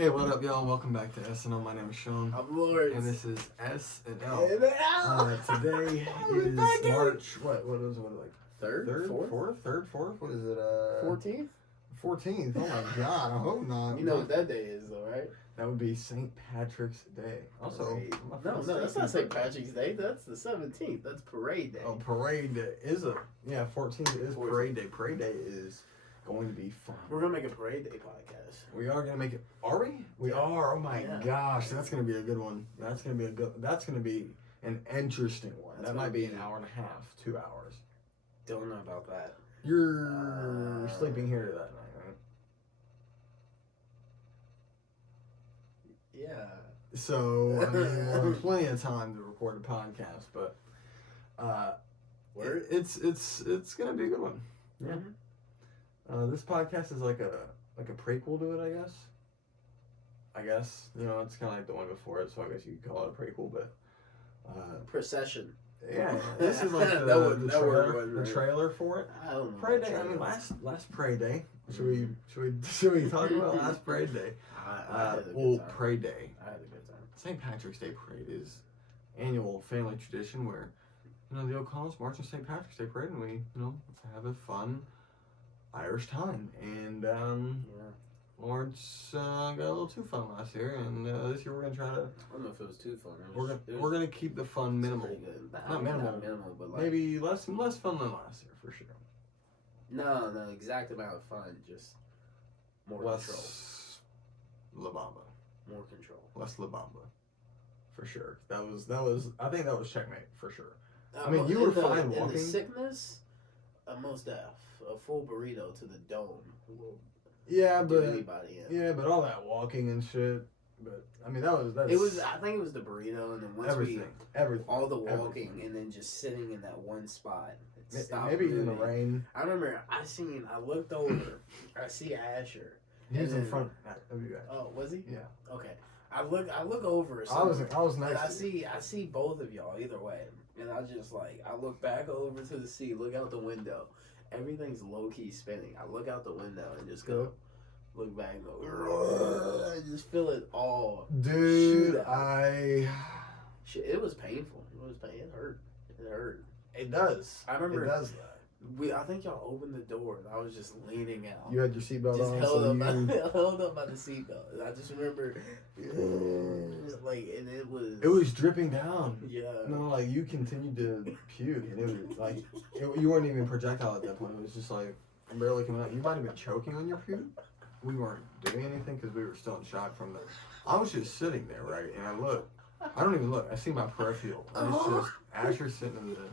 Hey, what up, y'all? Welcome back to S&L. My name is Sean. I'm Lawrence. And this is S&L. Today We're is back in. March, what is it, like? Third? Fourth? What is it, 14th? 14th. Oh my god, I hope not. You know what that day is, though, right? That would be St. Patrick's Day. Also, No, that's not St. Patrick's Day. That's the 17th. That's Parade Day. Oh, Parade Day is 14th is Parade Day. Parade Day is going to be fun. We're going to make a Parade Day podcast. We are going to make it. Are we? We are. Oh my gosh, that's going to be a good one. That's going to be an interesting one. That might be an hour and a half, 2 hours. Don't know about that. You're sleeping here that night, right? Yeah. So, I mean, we'll have plenty of time to record a podcast, but it's gonna be a good one. Yeah. Mm-hmm. This podcast is like a prequel to it, I guess. You know, it's kind of like the one before it, so I guess you could call it a prequel, but Procession. yeah, this is like the trailer for it. I don't know. Parade Day. I mean, last Parade Day. Should we talk about last Parade Day? Parade Day. I had a good time. St. Patrick's Day Parade is annual family tradition where, you know, the O'Connells march on St. Patrick's Day Parade and we, you know, have a fun Irish time. And Lawrence got a little too fun last year, and this year we're gonna try to. I don't know if it was too fun. We're gonna keep the fun minimal. Not minimal, but like maybe less fun than last year for sure. No, exact amount of fun, just more less control. La Bamba. More control. Less La Bamba. For sure. That was I think that was checkmate for sure. I mean, you were fine walking. In the sickness, most a full burrito to the dome will do anybody in. Yeah, but all that walking and shit. But I mean, that's. It was. I think it was the burrito, and then once everything, all the walking, and then just sitting in that one spot. Maybe in the rain. I remember. I looked over. I see Asher. He was in front of you guys. Oh, was he? Yeah. Okay. I look over. I was next. I see both of y'all either way, and I just I look back over to the sea, look out the window. Everything's low key spinning. I look out the window and just go, look back and go. I just feel it all. Dude, Shit, it was painful. It hurt. It hurt. It does. I remember. It does that. I think y'all opened the door and I was just leaning out. You had your seatbelt on. Held up by the seatbelt. I just remember, and it was. It was dripping down. Yeah. No, like you continued to puke, and it was like you weren't even projectile at that point. It was just like barely coming out. You might have been choking on your puke. We weren't doing anything because we were still in shock from the. I was just sitting there, right, and I look. I don't even look. I see my peripheral. And it's just Asher sitting in the.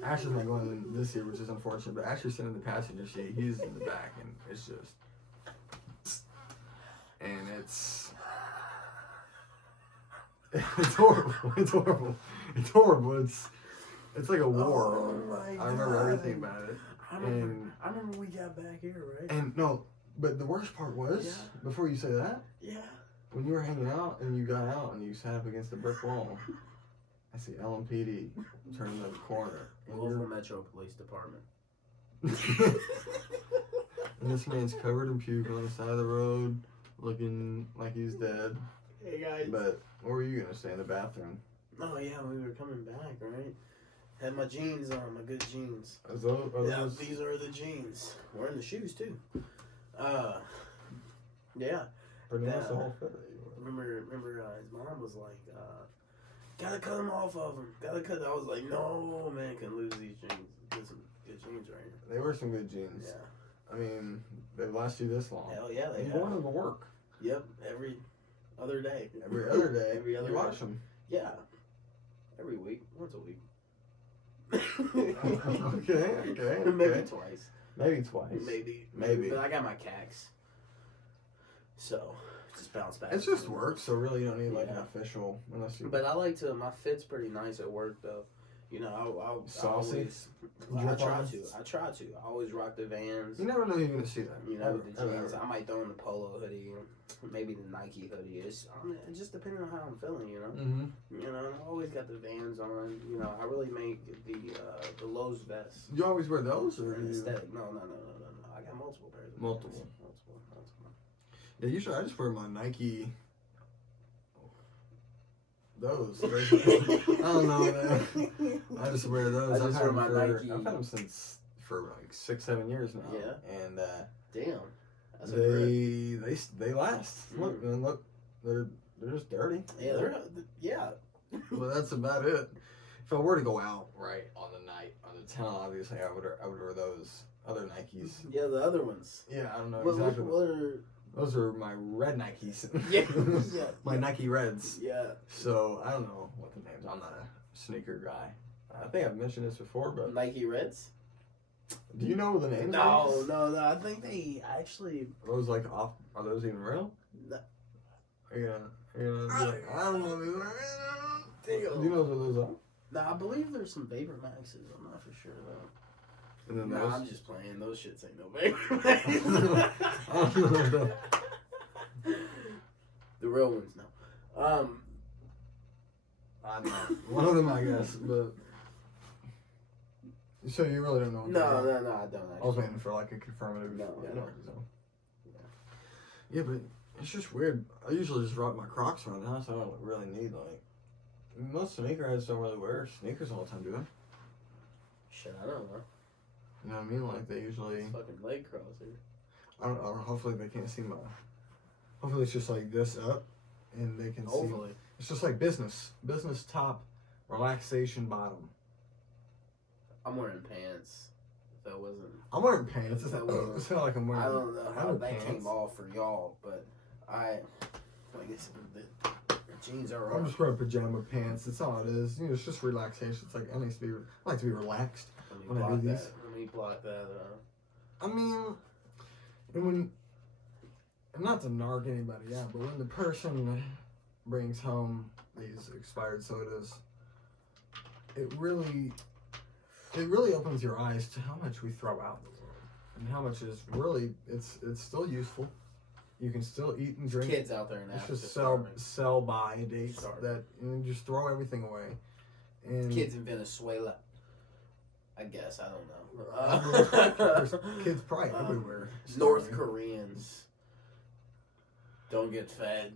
Asher's not going in this year, which is unfortunate, but Asher's sitting in the passenger seat. He's in the back, and it's just. And it's horrible. It's horrible. It's horrible. It's like a war. Oh my God. I remember everything about it. I remember we got back here, right? And no, but the worst part was, before you say that, when you were hanging out and you got out and you sat up against the brick wall, I see LMPD turning the corner. Louisville Metro Police Department. And this man's covered in puke on the side of the road, looking like he's dead. Hey guys. But where were you gonna stay, in the bathroom? Oh yeah, we were coming back, right? Had my jeans on, my good jeans. These are the jeans. Wearing the shoes too. Yeah. Pretty much the whole fit. Remember, his mom was like, gotta cut them off of him. Gotta cut. I was like, no, man, can lose these jeans. Get some good jeans right here. They were some good jeans. Yeah. I mean, they've lasted you this long. Hell yeah, they have. Going to work. Yep, every other day. Every other day. Every other you day. watch them. Yeah. Every week. Once a week. Okay. Maybe twice. Maybe. But I got my cacs. So, just bounce back. It's just work, so really you don't need like an official unless you. But I like to. My fit's pretty nice at work though. You know, I saucy. I try to. I always rock the Vans. You never know you're gonna see that. You know, with the jeans. I might throw in the polo hoodie, maybe the Nike hoodie. It's just depending on how I'm feeling. You know. Mm-hmm. You know, I always got the Vans on. You know, I really make the Lowe's vest. You always wear those, or aesthetic? No. I got multiple pairs. Of multiple. Yeah, usually I just wear my Nike. Those. I don't know, man. I just wear those. I just wear my Nike. I've had them since for like 6-7 years now. Yeah. And damn, that's they last. Mm. Look, man, look, they're just dirty. Yeah, yeah. But that's about it. If I were to go out right on the night on the town, obviously I would wear those other Nikes. Yeah, the other ones. Yeah, I don't know What exactly. are Those are my red Nikes. Yeah, yeah. My Nike Reds. Yeah. So I don't know what the names. I'm not a sneaker guy. I think I've mentioned this before, but Nike Reds? do you know the names? No. I think they actually. Are those like off? Are those even real? No. Yeah. I don't know. Damn. Do you know what those are? No, I believe there's some Vapor Maxes. I'm not for sure though. And then Nah, those. I'm just playing. Those shits ain't no Vapor Maxes. The real ones, no. I don't know. One of them, I guess, but. So you really don't know? What No, they are? I don't actually. I was waiting for like a confirmative. No, yeah, no. So. Yeah, but it's just weird. I usually just rock my Crocs around the house. I don't really need like most sneakerheads don't really wear sneakers all the time, do they? Shit, I don't know. You know what I mean? Like they usually. It's fucking leg crosser. I don't know. Hopefully they can't see my. Hopefully it's just like this up, and they can Hopefully. see. It's just like business top, relaxation bottom. I'm wearing pants. If that wasn't. I'm wearing pants. If that wasn't. It's not like I'm wearing. I don't know how wear that pants. came off for y'all, but I guess the jeans are I'm on. just wearing pajama pants. That's all it is. You know, it's just relaxation. It's like I need to be. I like to be relaxed. Let me when I block do that. these. Let me block that. I mean, and when, and not to narc anybody out, but when the person brings home these expired sodas, it really opens your eyes to how much we throw out in the world, and how much is really it's still useful. You can still eat and drink. Kids out there now. It's just sell by dates that and just throw everything away. And kids in Venezuela. I guess I don't know. there's kids probably everywhere. North starving. Koreans don't get fed.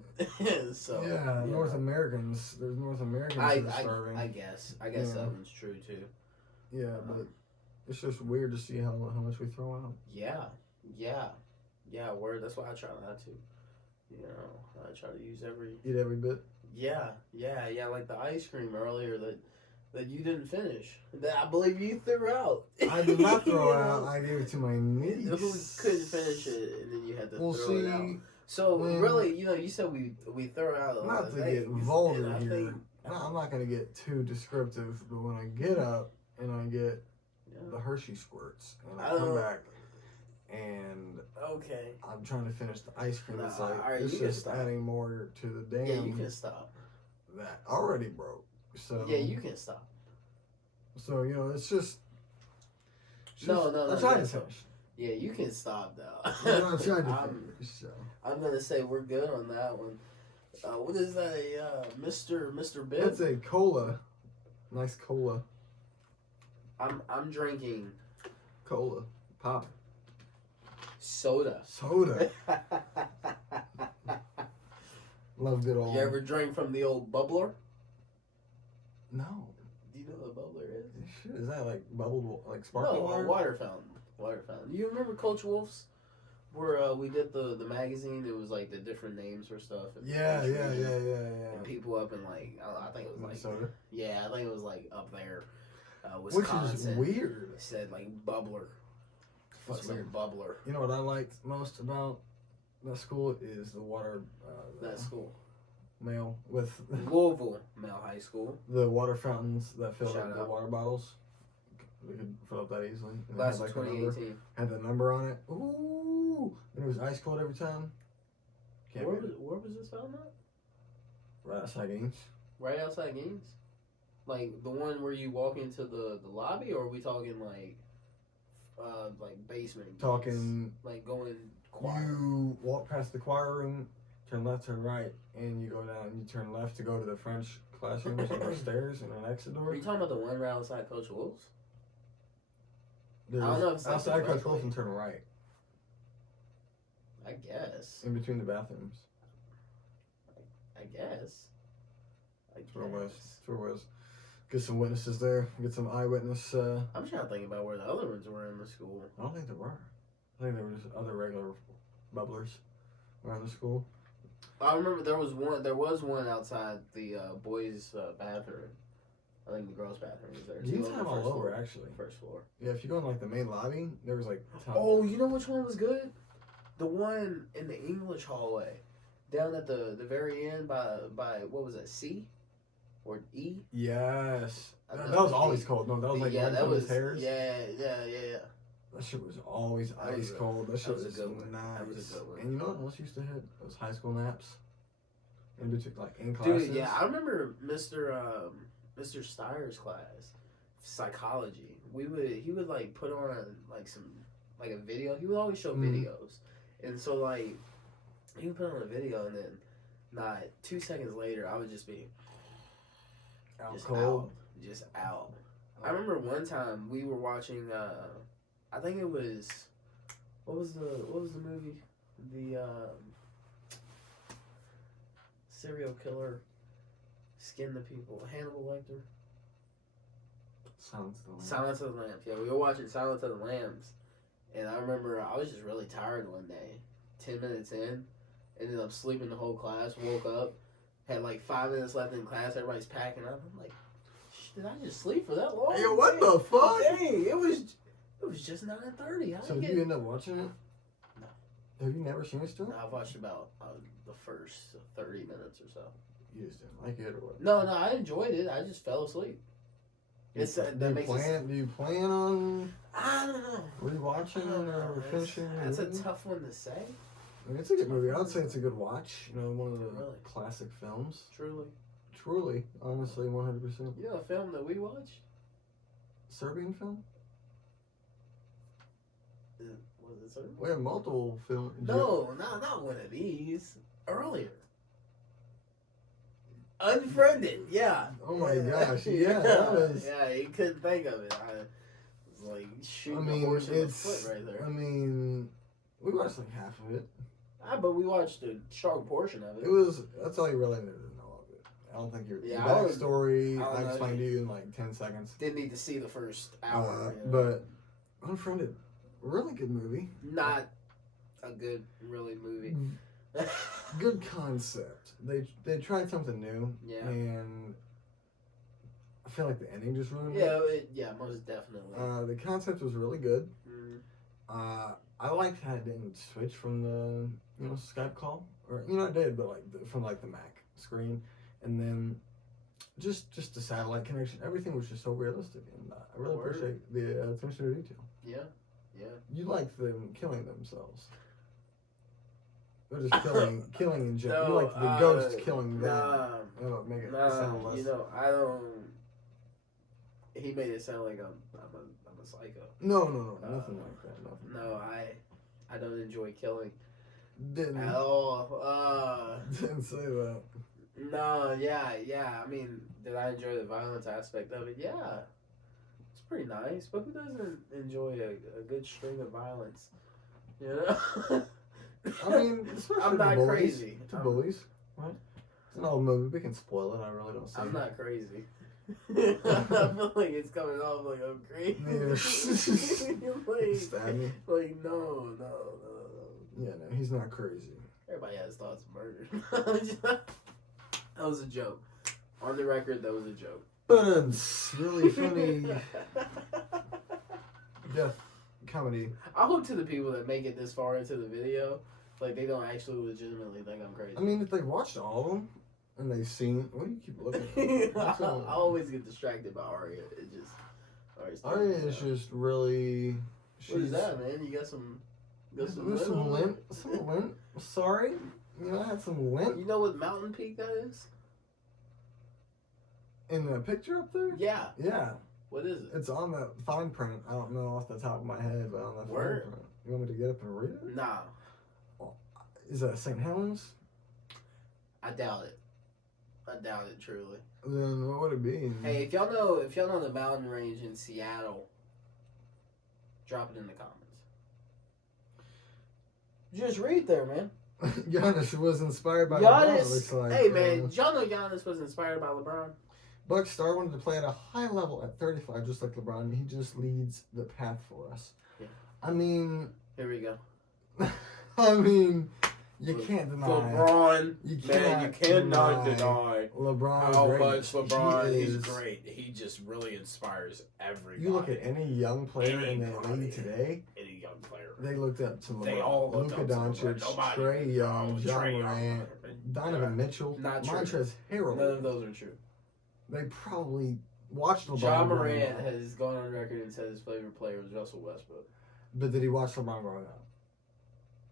So Yeah, you North know. Americans. There's North Americans that are starving. I guess Yeah. that one's true too. Yeah, but it's just weird to see how much we throw out. Yeah. Word. That's why I try not to. You know, I try to use every. Eat every bit. Yeah. Like the ice cream earlier that you didn't finish. That I believe you threw out. I did not throw out. I gave it to my niece. Who couldn't finish it, and then you had to Well, throw see, it out. So really, you know, you said we throw out a lot not of to things, get vulgar and I here. think- No, I'm not gonna get too descriptive, but when I get up and I get the Yeah. Hershey squirts, and I I come don't- back, and Okay. I'm trying to finish the ice cream. It's Nah, like alright, it's you can just stop. adding more to the damn Yeah, you can stop. that already broke. So Yeah, you can stop. So you know, it's just. No, I'm trying to that's finish. Yeah, you can stop though. I'm trying to finish. So. I'm gonna say we're good on that one. What is that? A Mr. Bibb? It's a cola. Nice cola. I'm drinking Cola. Pop. soda. Soda. Love good old. You ever drink from the old bubbler? No. Do you know what a bubbler is? Shit, is that like bubbled, like sparkling No, water? a water fountain. Water fountain. You remember Coach Wolf's? Where we did the magazine, it was like the different names for stuff. Yeah. And people up in like I think it was like Minnesota. yeah, I think it was like up there, Which Wisconsin. is weird. It said like bubbler. That's What's a weird. bubbler? You know what I liked most about that school is the water. That school. Mail with Louisville Male High School. the water fountains that fill Shout up the out. water bottles. We could fill up that easily. And it Class had, of like, a number. 2018. Had the number on it. Ooh, and it was ice cold every time. Can't Where beat was this found at? it. Right outside games. Right outside games? Like the one where you walk into the lobby, or are we talking like basement games? Talking. like going choir. You walk past the choir room, turn left, turn right, and you go down. And you turn left to go to the French classrooms and the stairs and an exit Are door. you talking about the one right outside Coach Wolf's? There's I don't know if it's like outside the Coach right Wolf way. and turn right. I guess. In between the bathrooms. I guess. That's where it was. Get some witnesses there. Get some eyewitness. I'm trying to think about where the other ones were in the school. I don't think there were. I think there were just other regular bubblers around the school. I remember there was one outside the boys' bathroom. I think the girls' bathroom was there. You can have all over, actually. First floor. Yeah, if you go in like the main lobby, there was like. Oh, you know which one was good? The one in the English hallway, down at the very end by what was it, C, or E? Yes, that was always cold. No, that was like right from his hairs. Yeah. That shit was always ice cold. That shit was a good one. Nice. That was a good one. And you know what else used to hit? Those high school naps. In between, like in classes. Dude, yeah, I remember Mr. Steyer's class, psychology. He would like put on like a video. He would always show videos, and so like he would put on a video, and then not 2 seconds later, I would just be just out. I remember one time we were watching. I think it was what was the movie? The serial killer skinned the people. Hannibal Lecter. Silence of the Lambs. Yeah, we were watching Silence of the Lambs, and I remember I was just really tired one day. 10 minutes in, ended up sleeping the whole class. Woke up, had like 5 minutes left in class. Everybody's packing up. I'm like, did I just sleep for that long? Yo, what the fuck? Dang, it was just 9:30. So did you end up watching it? No. Have you never seen it still? No, I've watched about the first 30 minutes or so. You just didn't like it or what? No, I enjoyed it. I just fell asleep. Do you plan on? I don't know. Rewatching or finishing? That's a tough one to say. I mean, it's a good movie. I would say it's a good watch. You know, one of the classic films. Truly, honestly, 100%. You know a film that we watched? Serbian film? Was it Serbian? We have multiple films. No, not one of these. Earlier. Unfriended, yeah. Oh my gosh, yeah, that was... Yeah, you couldn't think of it. I was like shooting a horse in the foot right there. I mean, we watched like half of it. But we watched a strong portion of it. That's all you really needed to know of it. I don't think the backstory, I explained to you in like 10 seconds. Didn't need to see the first hour. But Unfriended, really good movie. Not a good, really movie. Good concept. They tried something new. Yeah. And I feel like the ending just ruined it. Yeah, most definitely. The concept was really good. Mm. I liked how it didn't switch from the Skype call, or it did, but like from like the Mac screen, and then just the satellite connection. Everything was just so realistic, and I really appreciate the attention to detail. Yeah. You like them killing themselves. They're just killing in general. You like the ghosts killing them. Make it sound less. I don't. He made it sound like I'm a psycho. No, nothing like that. Nothing. No, I don't enjoy killing. Didn't at all. Didn't say that. No, yeah. I mean, did I enjoy the violence aspect of it? Yeah, it's pretty nice. But who doesn't enjoy a good string of violence? You know. I mean, especially I'm not crazy. The bullies. What? It's an old movie. We can spoil it. I really don't see I'm not crazy. I feel like it's coming off like I'm crazy. Yeah. Stab me. Like, no. Yeah, no, he's not crazy. Everybody has thoughts of murder. That was a joke. On the record, that was a joke. But it's really funny. Death comedy. I hope to the people that make it this far into the video, like, they don't actually legitimately think I'm crazy. I mean, if they've watched all of them and they've seen, what do you keep looking at? I always get distracted by Aria. Aria is just really. What is that, man? You got some. Some lint. Some lint. Sorry, I had some lint. You know what mountain peak that is? In the picture up there? Yeah. Yeah. What is it? It's on that fine print. I don't know off the top of my head, but on that fine print. You want me to get up and read it? Nah. Well, is that St. Helens? I doubt it. Truly. Then what would it be? Hey, if y'all know the mountain range in Seattle, drop it in the comments. Just read there, man. Giannis was inspired by LeBron, it looks like. Hey, man, y'all know Giannis was inspired by LeBron? Buck star wanted to play at a high level at 35, just like LeBron. He just leads the path for us. Yeah. I mean... Here we go. I mean... You can't deny LeBron. You cannot deny LeBron. How much LeBron is great. He just really inspires everybody. You look at any young player in the league today. Any young player. They looked up to LeBron. They all looked Luka up to Doncic, LeBron. Trae Young, John Trae Morant, Donovan Mitchell, Not true. Montrezl Harrell. None of those are true. They probably watched LeBron. John Morant has gone on record and said his favorite player was Russell Westbrook. But did he watch LeBron growing up?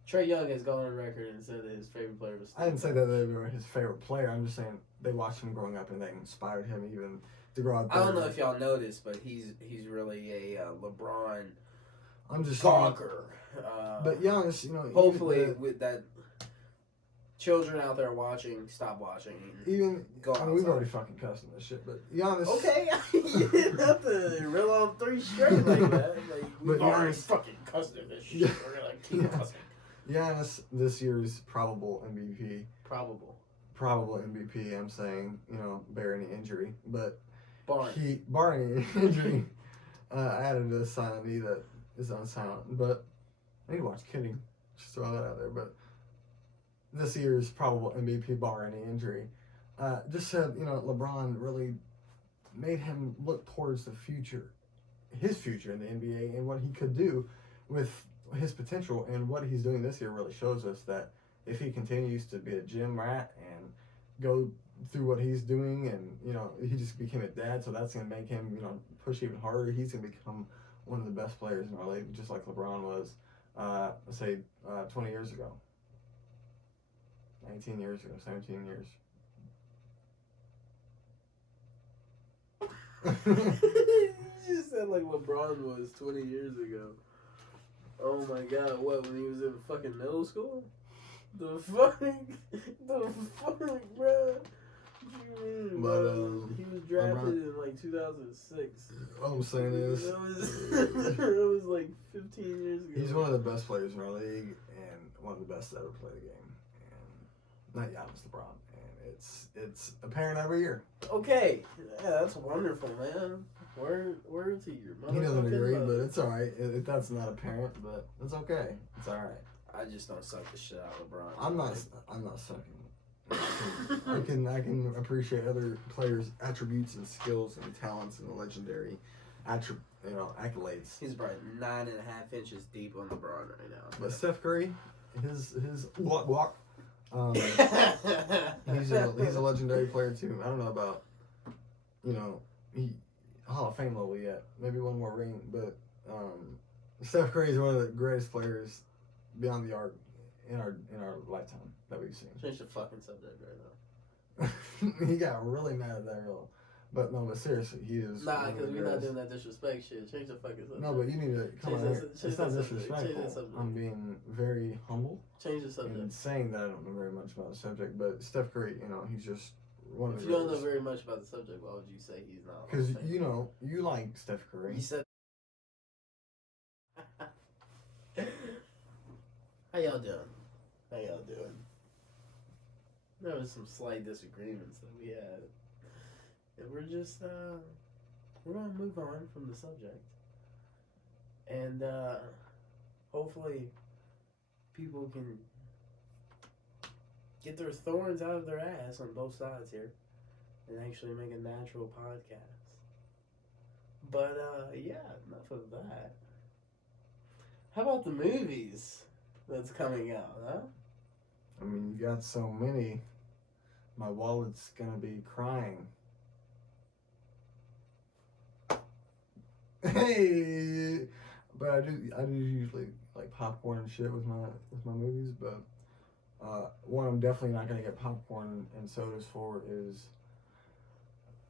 Trae Young has gone on record and said that his favorite player was... I didn't say that they were his favorite player. I'm just saying they watched him growing up and they inspired him even to grow up. I don't know if y'all noticed, but he's really a LeBron I'm just talker. But Giannis, you know... Hopefully, with that... Children out there watching, stop watching. Even go outside. We've already fucking cussed on this shit, but Giannis... Okay, you didn't have to reel on 3 straight like that. Like, we've already fucking cussed in this shit. We're gonna keep cussing. Giannis, this year's probable MVP. Probable MVP, I'm saying, you know, bear any injury. But barring any injury, I added a silent E that is unsilent. But I need to watch Kidding. Just throw that out there. But this year's probable MVP, bar any injury. Just said, you know, LeBron really made him look towards the future, his future in the NBA and what he could do with his potential, and what he's doing this year really shows us that if he continues to be a gym rat and go through what he's doing, and you know he just became a dad, so that's gonna make him, you know, push even harder. He's gonna become one of the best players in our league, just like LeBron was, let's say 20 years ago, 19 years ago, 17 years. You just said like LeBron was 20 years ago. Oh my god, what, when he was in fucking middle school? The fuck, bruh. What you mean, bro? He was drafted in like 2006. All I'm saying is... It was like 15 years ago. He's one of the best players in our league, and one of the best to ever play the game. And not Giannis, LeBron. And it's apparent every year. Okay, yeah, that's wonderful, man. Word to your mother. He doesn't agree, but it's alright. That's not apparent, but it's okay. It's alright. I just don't suck the shit out of LeBron. I'm not sucking. I can appreciate other players' attributes and skills and talents and legendary accolades. He's probably 9.5 inches deep on LeBron right now. But Steph Curry, his walk. He's a legendary player too. I don't know about, you know, Hall of Fame level yet. Maybe one more ring, but Steph Curry is one of the greatest players beyond the arc in our lifetime that we've seen. Change the fucking subject right now. He got really mad at that girl. But no, but seriously, he is. Nah, because we're not doing that disrespect shit. Change the fucking subject. No, but you need to come on here. It's not disrespectful. I'm being very humble. Change the subject. And saying that I don't know very much about the subject, but Steph Curry, you know, he's just one of the. If you don't know very much about the subject, why would you say he's not? Because you know, you like Steph Curry. You said. How y'all doing? There was some slight disagreements that we had. And we're just, we're going to move on from the subject. And, hopefully people can get their thorns out of their ass on both sides here and actually make a natural podcast. But, yeah, enough of that. How about the movies that's coming out, huh? I mean, you got so many. My wallet's gonna be crying. Hey, but I do usually like popcorn and shit with my movies. But one I'm definitely not gonna get popcorn and sodas for is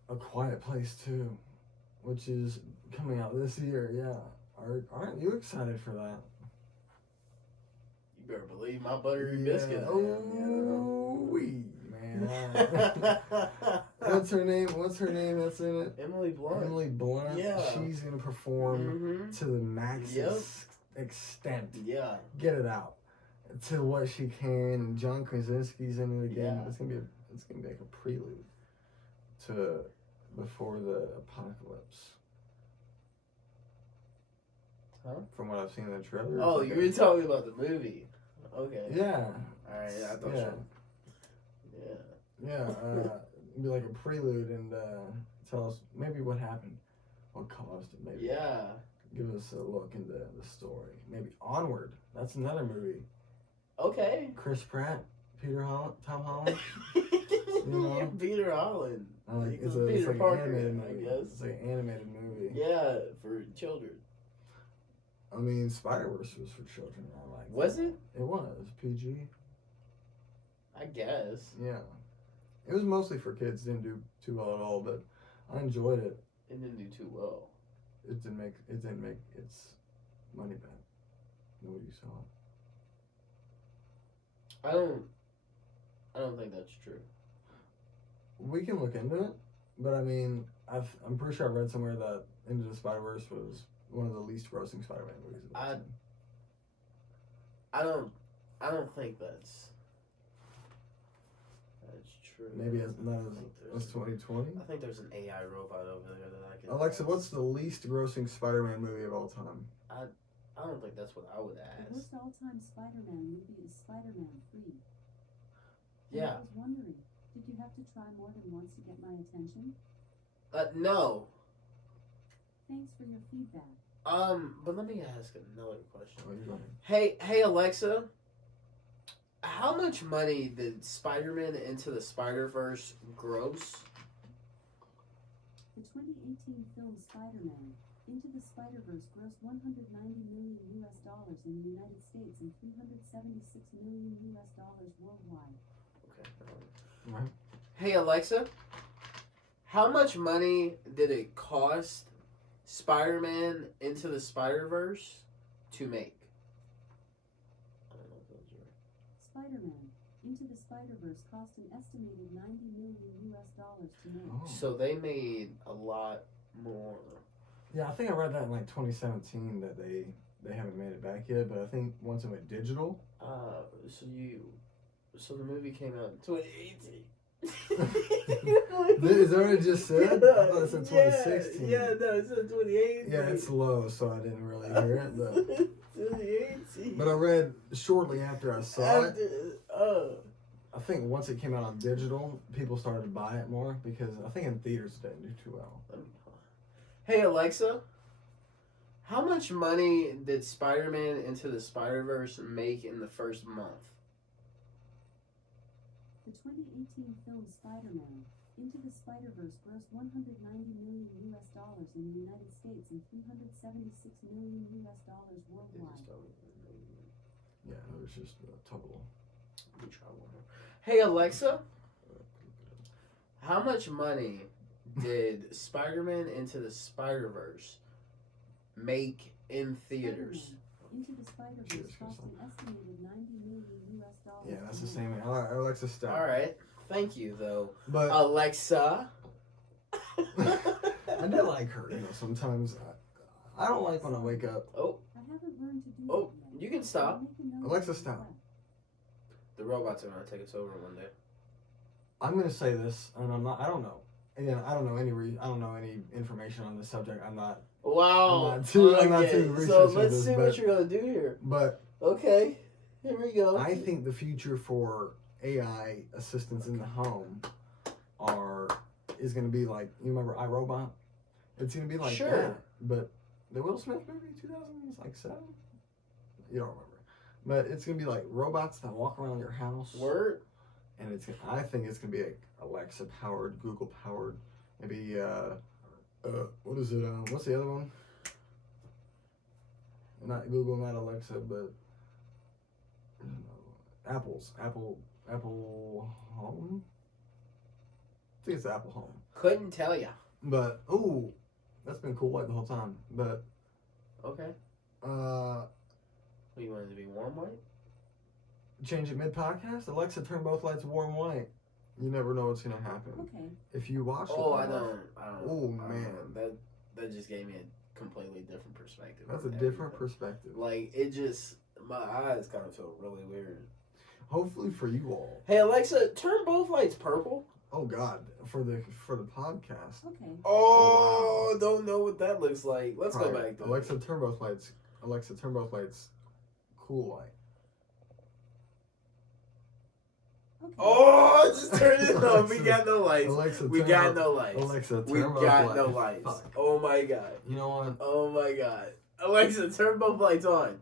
A Quiet Place 2, which is coming out this year. Yeah, aren't you excited for that? You better believe my buttery biscuit. Oh, man. What's her name that's in it? Emily Blunt. Yeah. She's going to perform to the max extent. Yeah. Get it out. to what she can, and John Krasinski's in it again. Yeah. It's gonna be like a prelude to before the apocalypse. Huh? From what I've seen in the trailer. Oh, it's you like were talking about the movie. Okay. Yeah. All right. I thought Yeah. so. Yeah. Yeah. It'd be like a prelude and tell us maybe what happened, what caused it. Maybe. Yeah. Give us a look into the story. Maybe Onward. That's another movie. Okay. Chris Pratt, Tom Holland. Yeah, Peter Holland. It's Peter like Parker, an animated movie. I guess. It's like an animated movie. Yeah, for children. I mean, Spider-Verse was for children. I like. Was it? It was PG. I guess. Yeah, it was mostly for kids. Didn't do too well at all, but I enjoyed it. It didn't do too well. It didn't make its money back. Nobody saw it. I don't think that's true. We can look into it, but I mean, I'm pretty sure I read somewhere that Into the Spider-Verse was one of the least grossing Spider-Man movies. Of all time. I don't think that's true. Maybe not as 2020. I think there's an AI robot over there that I can. Alexa, what's the least grossing Spider-Man movie of all time? I don't think that's what I would The ask. worst all-time Spider-Man movie is Spider-Man 3. And Yeah. I was wondering, did you have to try more than once to get my attention? No. Thanks for your feedback. But let me ask another question. Oh, you're going. Hey Alexa, how much money did Spider-Man Into the Spider-Verse gross? The 2018 film Spider-Man Into the Spider-Verse grossed $190 million in the United States and $376 million worldwide. Okay. Right. Hey Alexa, how much money did it cost Spider-Man Into the Spider-Verse to make? I don't know if those are... Spider-Man Into the Spider-Verse cost an estimated $90 million to make. Oh. So they made a lot more. Yeah, I think I read that in like 2017 that they haven't made it back yet, but I think once it went digital. So the movie came out in 2018. Is that what it just said? I thought it said 2016. Yeah, no, it said 2018. Yeah, it's low, so I didn't really hear it. But 2018. But I read shortly after I saw it. I think once it came out on digital, people started to buy it more because I think in theaters it didn't do too well. Hey Alexa, how much money did Spider-Man Into the Spider-Verse make in the first month? The 2018 film Spider-Man Into the Spider-Verse grossed $190 million in the United States and $376 million worldwide. Yeah, it was just total. Let me try one more. Hey Alexa, how much money did Spider-Man Into the Spider-Verse make in theaters? Into the Spider-Verse cost an estimated $90 million Yeah, that's the same. Alexa, stop. All right, thank you though, But Alexa. I do like her. You know, sometimes I don't like when I wake up. Oh, I haven't learned to do oh, that yet. you can stop. Make a note Alexa, of stop. that. The robots are gonna take us over one day. I'm gonna say this, and I'm not. I don't know. Again, I don't know any information on this subject. I'm not. Wow. I'm not too Okay, so researching let's this, see but- what you're gonna do here. But Okay, here we go. I think the future for AI assistants in the home is gonna be like, you remember iRobot? It's gonna be like Sure. that. But the Will Smith movie, 2007. You don't remember. But it's gonna be like robots that walk around your house. Word. And I think it's gonna be like Alexa powered, Google powered, maybe what is it? What's the other one? Not Google, not Alexa, but Apple Home. I think it's Apple Home. Couldn't tell ya. But that's been cool white the whole time. But Okay. You wanted to be warm white? change it mid podcast. Alexa, turn both lights warm white. You never know what's gonna happen. Okay. If you watch Oh, it, I don't. Oh, I don't man. know. That just gave me a completely different perspective. That's a on different everything. perspective. Like it just My eyes kind of feel really weird. Hopefully for you all. Hey Alexa, turn both lights purple. Oh God, for the podcast. Okay. Oh, don't know what that looks like. Let's go back to Alexa, turn both lights. Alexa, turn both lights. Cool light. Okay. Oh, just turn it on. We got no lights. Alexa, We got no lights. Alexa, turn We both got lights. no lights. Fuck. Oh my god. You know what? Oh my god. Alexa, turn both lights on.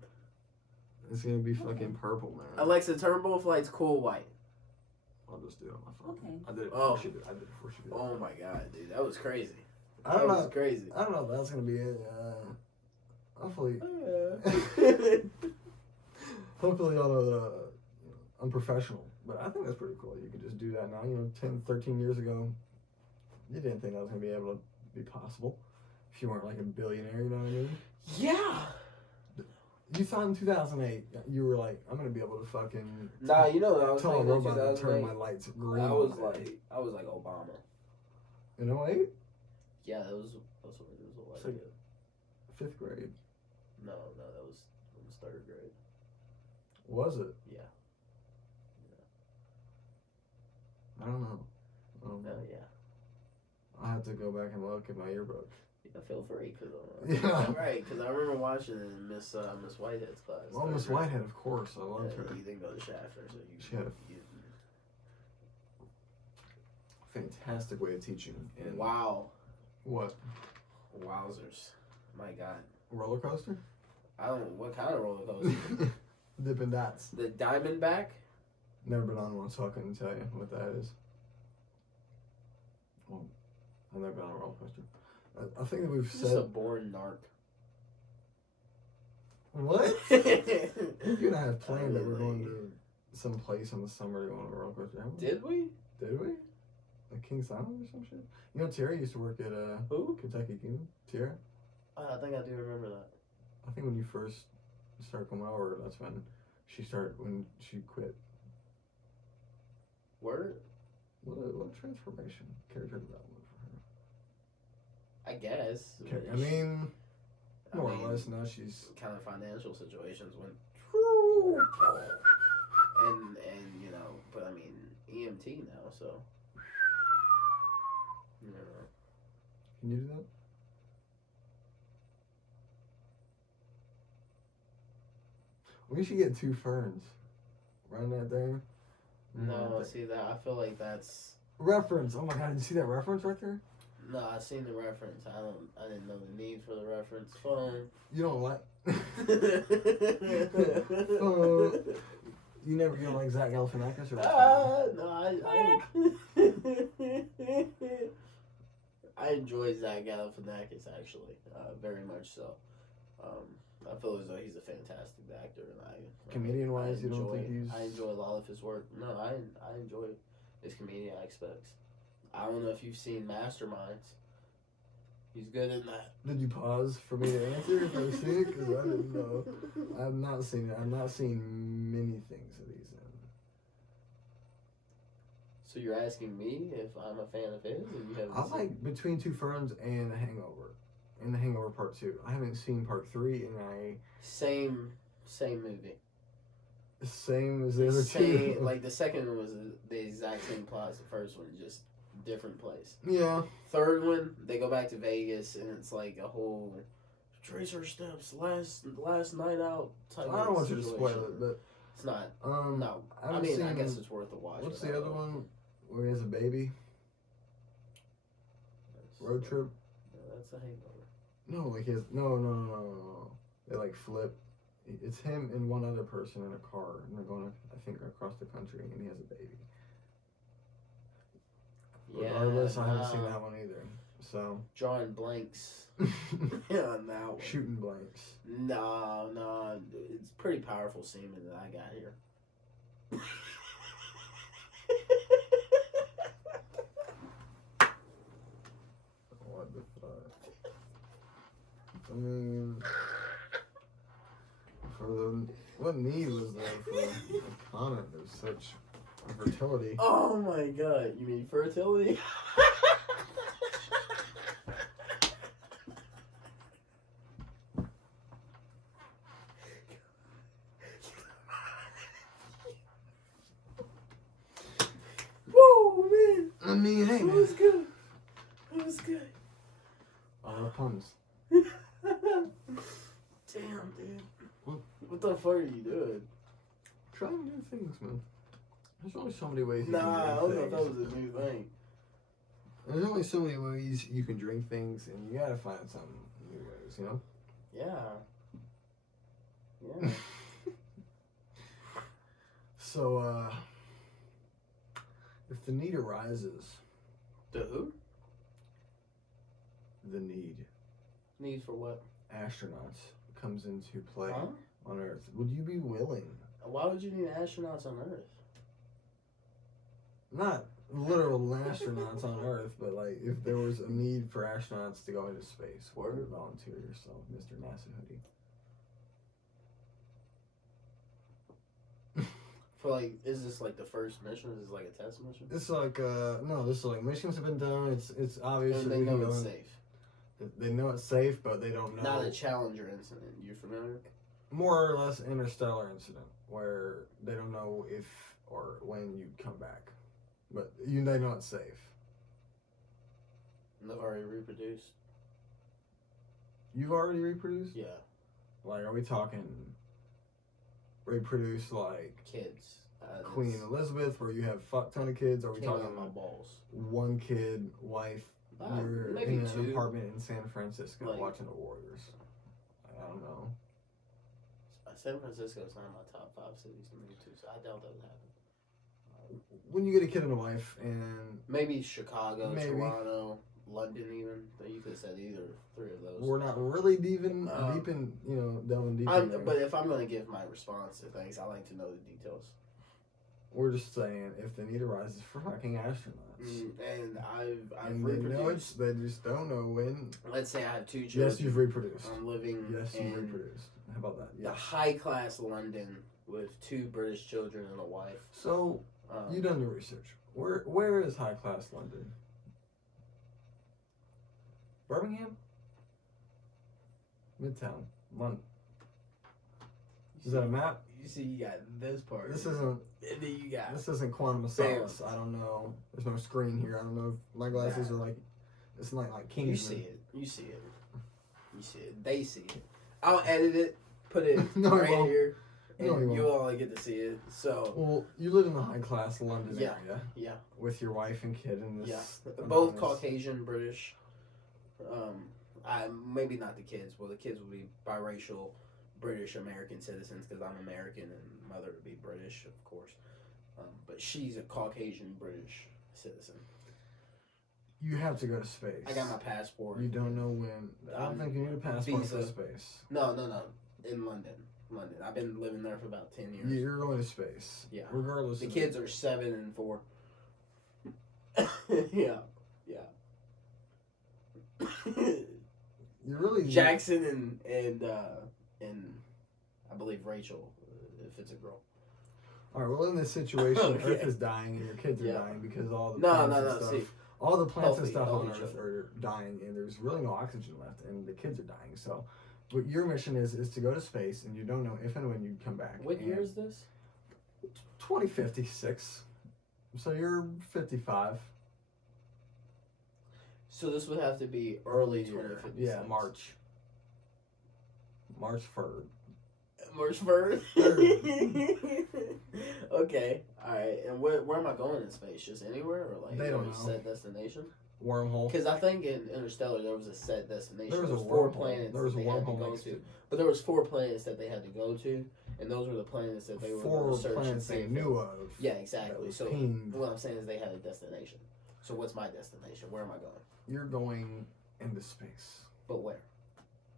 It's gonna be fucking purple, man. Alexa, turn both lights cool white. I'll just do it on my phone. Okay. I did it Oh. before she did. I did it before she did. Oh my god, dude, that was crazy. I don't That know. was crazy. I don't know if that's gonna be it. Hopefully, hopefully y'all know that I'm professional. But I think that's pretty cool. You can just do that now. 10, 13 years ago, you didn't think that was gonna be able to be possible if you weren't like a billionaire. You know what I mean? Yeah. You thought in 2008 you were like, I'm gonna be able to fucking Nah, you know what I was tell a thinking in robot to turn my 2008? lights green. I was like Obama. In 08? Yeah, that was what it was It's like. like 5th grade. No, that was 3rd grade. Was it? Yeah. I don't know. No, yeah. I have to go back and look at my yearbook. Yeah, feel free, cause Yeah. right, cause I remember watching it in Miss Whitehead's class. Well, Miss Whitehead, of course, I loved her. You didn't go to Shafter, so you. She had a fantastic way of teaching. And Wow. What? Wowzers. My God. Roller coaster? I don't. What kind of roller coaster? Dippin' Dots. The Diamondback. Never been on one, so I couldn't tell you what that is. Well, I've never been on a roller coaster. I think that we've Just a said. born narc. What? You and I have planned that we're going to some place in the summer to go on a roller coaster. Haven't we? Did we? Did we? Like Kings Island or some shit? You know, Tierra used to work at Who? Kentucky Kingdom. Tierra? I think I do remember that. I think when you first started coming over, that's when when she quit. Word? What a transformation. Character development for I guess. her. I mean, more or less, now she's. Kind of financial situations went. And you know, but I mean EMT now, so. You know. Can you do that? We should get 2 ferns. Run that there. No, see that I feel like that's. Reference. Oh my god, did you see that reference right there? No, I seen the reference. I didn't know the need for the reference. Phone. You don't like. You don't like Zach Galifianakis or what? No, I enjoy Zach Galifianakis actually, very much so. I feel as though he's a fantastic actor, and Comedian wise, you don't think he's. I enjoy a lot of his work. No, I enjoy his comedian aspects. I don't know if you've seen Masterminds. He's good in that. Did you pause for me to answer if I've seen it? Because I didn't know. I've not seen it. I've not seen many things that he's in. So you're asking me if I'm a fan of his, and you haven't I seen like Between Two Ferns and The Hangover. And The Hangover Part 2. I haven't seen Part 3, and Same movie. Same as the other Same, two. like the second one was the exact same plot as the first one, just different place. Yeah. Third one, they go back to Vegas, and it's like a whole Tracer Steps last night out type. I don't want you to situation. spoil it, but It's not. I No, I haven't mean, seen, I guess it's worth a watch. what's but I the other don't know. one where he has a baby? Road Trip? No, that's a Hangover. No, like his no. They like flip. It's him and one other person in a car, and they're going, I think, across the country, and he has a baby. Regardless, I haven't seen that one either. So Drawing blanks on that one. shooting blanks. No, it's pretty powerful semen that I got here. What the fuck? I mean, what need was there for a comment of such fertility? Oh my god, you mean fertility? I mean, hey, It man. was good. It was good. All the puns. Damn, dude. What? What the fuck are you doing? Trying new things, man. There's only so many ways you Nah, can I drink don't know things. if that was a new thing. There's only so many ways you can drink things, and you gotta find some new ways, you know? Yeah. Yeah. So, if the need arises, The who? the need, Need for what? astronauts comes into play Huh? on Earth, would you be willing? Why would you need astronauts on Earth? Not literal astronauts on Earth, but like if there was a need for astronauts to go into space, would you volunteer yourself, Mr. NASA Hoodie? For like, is this like the first mission? Is this like a test mission? It's like no, this is like missions have been done. It's obvious And that they we can know go it's in- safe. They know it's safe, but they don't know. Not a Challenger incident. You familiar? More or less interstellar incident where they don't know if or when you'd come back, but they know it's safe. And they've already reproduced. You've already reproduced? Yeah, Like, are we talking reproduce like kids. Queen Elizabeth, where you have fuck ton of kids? Are we Came talking out my balls. one kid, wife? You're Maybe in an two. apartment in San Francisco Like- watching the Warriors. I don't know. San Francisco is not in my top 5 cities to move to, so I doubt that would happen. When you get a kid and a wife, and Maybe Chicago, Maybe. Toronto, London, even. You could have said either 3 of those. we're not really deep in, Um, delving deep in there. But if I'm going to give my response to things, I like to know the details. We're just saying, if the need arises for fucking astronauts. And I've And they know reproduced. they just don't know when. Let's say I have 2 children. Yes, you've reproduced. I'm living Yes, you've in reproduced. How about that? the Yes. high-class London with 2 British children and a wife. So, you done your research. Where is high class London? Birmingham? Midtown. London. Is that a map? You see, you got this part. This isn't And then you got. this isn't quantum of Bam. solace. I don't know. There's no screen here. I don't know if my glasses are like it's not like Kingsman. You see it. You see it. You see it. They see it. I'll edit it, put it No, you right won't. here, and No, you you won't. all get to see it. So, Well, you live in the high class London Yeah. area yeah, with your wife and kid in this. yeah. Both anonymous- Caucasian, British. I maybe not the kids. Well, the kids would be biracial, British American citizens because I'm American and mother would be British, of course. But she's a Caucasian British citizen. You have to go to space. I got my passport. You don't know when. I don't think you need a passport for Visa. space. No. In London. I've been living there for about 10 years. You're going to space. Yeah. Regardless. The of kids are 7 and 4. yeah. You really. Jackson and I believe Rachel, if it's a girl. All right. Well, in this situation, Okay. Earth is dying and your kids are Yeah. dying because all the No, plants no, and no. stuff. See, All the plants and Healthy, stuff on healthy Earth children. are dying, and there's really no oxygen left, and the kids are dying. So, what your mission is to go to space, and you don't know if and when you'd come back. what And year is this? 2056. So you're 55. So this would have to be early Year. 2056. Yeah, March 3rd. March 1st. Third. Okay, all right. And where am I going in space? Just anywhere, or like They don't a know. set destination? Wormhole. Because I think in Interstellar there was a set destination. There was a 4 wormhole. planets There was a that they had to wormhole go next to. to But there was 4 planets that they had to go to, and those were the planets that they were going 4 to search and planets see they if knew of. Yeah, That exactly. was So pinged. what I'm saying is they had a destination. So what's my destination? Where am I going? You're going into space. But where?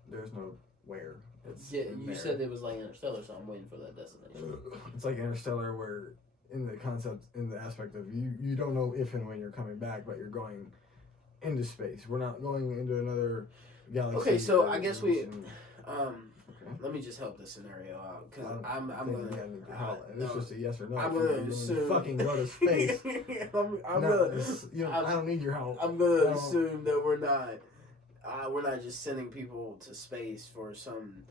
There's no where. It's Yeah, in you there. said it was like Interstellar, so I'm waiting for that destination. It's like Interstellar, where in the concept, in the aspect of you don't know if and when you're coming back, but you're going into space. We're not going into another galaxy. Okay, so or I guess we- dimension. Okay. Let me just help this scenario out because I don't I'm think gonna. you gotta need your help. And it's no. just a yes or no. I'm If gonna you're assume fucking go to space. I'm No, gonna. it's- you know, I'm- I don't need your help. I'm gonna No. assume that we're not just sending people to space for some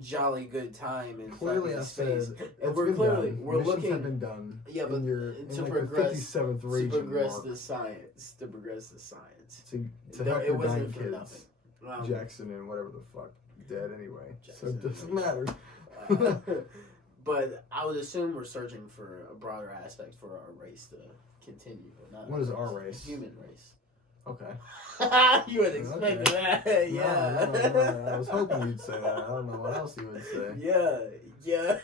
jolly good time in Clearly, I fucking said space. it's We're been clearly done. we're Missions looking have been done. Yeah, but in to like progress the 57th to region progress mark. the science. To progress the science. To help It your wasn't dying for kids. nothing. Jackson and whatever the fuck dead anyway. So Jackson it doesn't and- matter. But I would assume we're searching for a broader aspect for our race to continue. Not What is our race? Human race. Okay. You would expect that, yeah. No, I was hoping you'd say that. I don't know what else you would say. Yeah.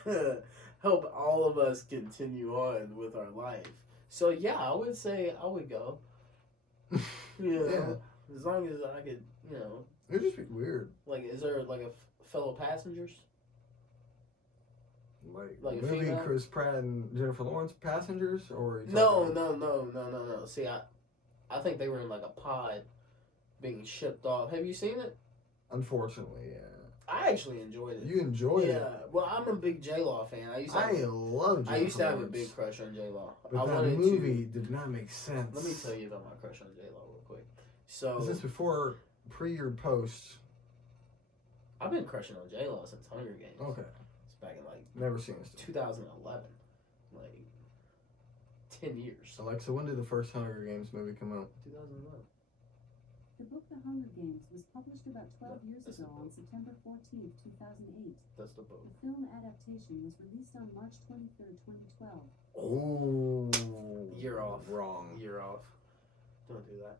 Help all of us continue on with our life. So yeah, I would say I would go. Yeah. As long as I could, It'd just be weird. like, is there like a fellow passengers? Like a movie female? Chris Pratt and Jennifer Lawrence passengers, or are you No. talking- See, I think they were in like a pod being shipped off. Have you seen it? Unfortunately, yeah. I actually enjoyed it. You enjoyed it. Well, I'm a big J Law fan. I used to have a big crush on J Law. But that movie did not make sense. Let me tell you about my crush on J Law real quick. So Is this before, pre, or post? I've been crushing on J Law since Hunger Games. Okay. It's back in like Never seen this. 2011, like 10 years. Alexa, when did the first Hunger Games movie come out? 2011. The book The Hunger Games was published about 12 years That's ago the on book. September 14, 2008. That's the book. The film adaptation was released on March 23, 2012. Oh, You're off. Wrong. You're off. Don't do that.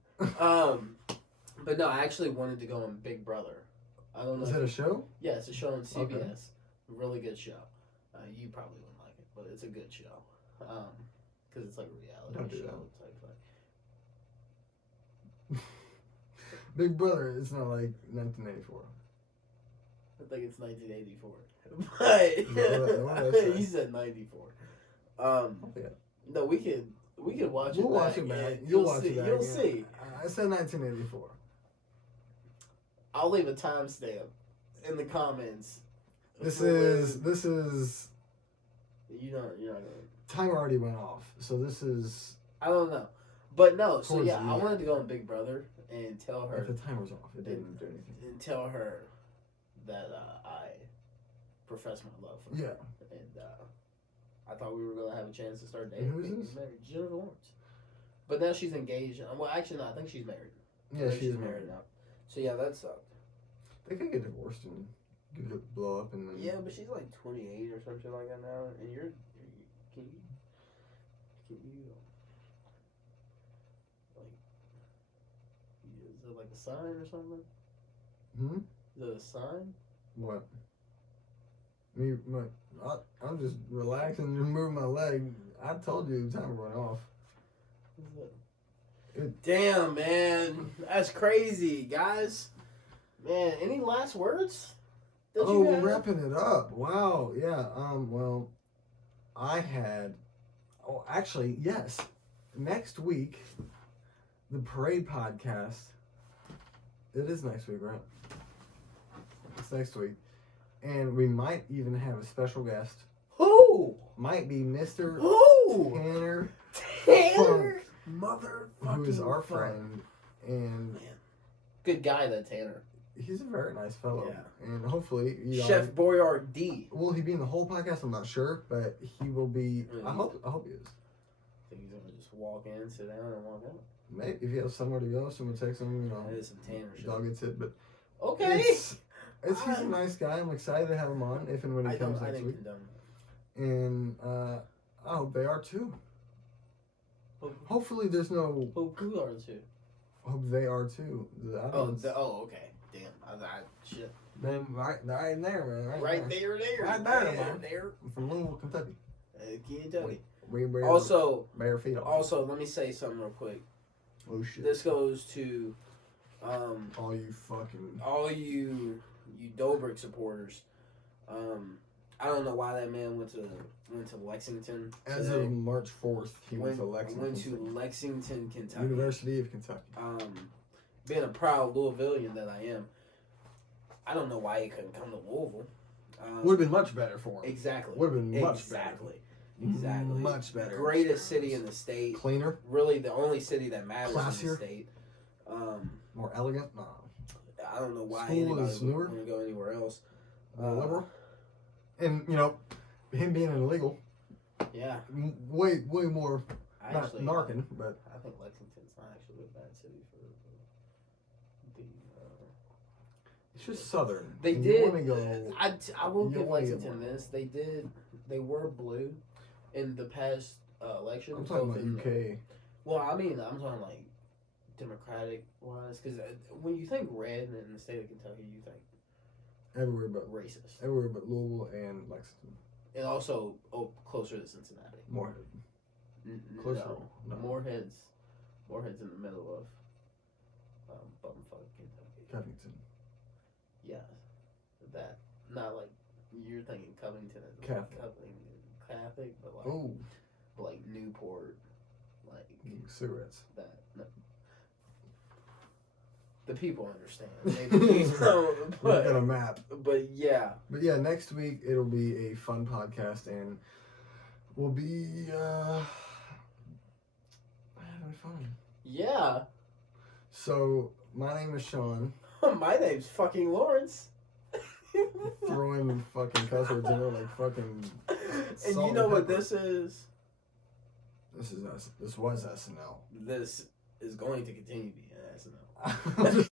But no, I actually wanted to go on Big Brother. I don't know. Is that a show? Yeah, it's a show on CBS. Okay. Really good show. You probably wouldn't like it, but it's a good show. Because it's like a reality Don't do show that. type thing. Big Brother. It's not like 1984. I think it's 1984. What But you said 94. Yeah. No, we could watch it. We'll watch back it back. and You'll watch see. it back. You'll yeah. see. I said 1984. I'll leave a timestamp in the comments. This for is. You're not gonna. Timer already went off, so this is. I don't know, but no. So Towards yeah, the I end. wanted to go on Big Brother and tell her. If the timer's off, it didn't do anything. And tell her that I profess my love for her. Yeah. And I thought we were going to have a chance to start dating. And who's being this? married. Jennifer Lawrence. But now she's engaged. Well, actually, no, I think she's married. Yeah, I think she's married. now. So yeah, that sucked. They could get divorced and give it blow up and then. Yeah, but she's like 28 or something like that now. And can you like, is it like a sign or something? Hmm. Is it a sign? What? I'm just relaxing and moving my leg. I told you the timer went off. Damn, man. That's crazy, guys. Man, any last words? that you We're have? wrapping it up. Wow. Yeah. Well, I had. Oh, actually, yes. Next week, the Parade podcast. It is next week, right? It's next week, and we might even have a special guest. Who? Might be Mr. Who? Tanner, Tanner. Motherfucking who is our fuck. friend, and Man. Good guy, that Tanner. he's a very nice fellow. Yeah. And hopefully, Chef Boyardee. will he be in the whole podcast? I'm not sure, but he will be. I hope he is. Think he's gonna just walk in, sit down, and walk out. Maybe if you have somewhere to go, someone text him. That is some Tanner shit. Dog gets it, but Okay. he's a nice guy. I'm excited to have him on if and when he I comes next didn't week. condone And I hope they are too. that. Hopefully, there's no. Who are the two? Hope they are too. The other ones. Okay. Damn. Shit. Man, right in there, man. Right there. Right there, man. man. There. I'm from Louisville, Kentucky. Kentucky. We wear Also, bare feet off. Also, let me say something real quick. Oh shit. This goes to All you fucking. all you Dobrik supporters. I don't know why that man went to Lexington. As today. of March 4th, he went to Lexington. Went to Lexington, Kentucky. University of Kentucky. Being a proud Louisvillian that I am, I don't know why he couldn't come to Louisville. Would have been much better for him. Exactly. Would have been much Exactly. Much better. Greatest city in the state. Cleaner, Really, the only city that matters in the Classier. state. more elegant. No. I don't know why School anybody is would newer. want to go anywhere else. liberal. And, you know, him being illegal, Yeah. way more, not Actually, narking, but I think Lexington's not actually a bad city for the it's just southern. They And did. You wanna go, I will you give wanna get Lexington more. this. They were blue in the past election. I'm talking about UK. Well, I mean, I'm talking like Democratic wise, because when you think red in the state of Kentucky, you think Everywhere but Louisville and Lexington. and also closer to Cincinnati. Morehead. Closer. No. Morehead's in the middle of bumfuck Kentucky. Covington. Yeah, that not like you're thinking Covington as Catholic. Catholic, but like Oh, like Newport, like cigarettes. that. No. The people understand. Maybe, Look at a map. but yeah, But yeah, next week it'll be a fun podcast and we'll be having fun. yeah. So my name is Sean. My name's fucking Lawrence. Throwing fucking cuss words in there like fucking. And salt you know what pepper. this is? This is us. This was SNL. This is going to continue to be an SNL. I'm just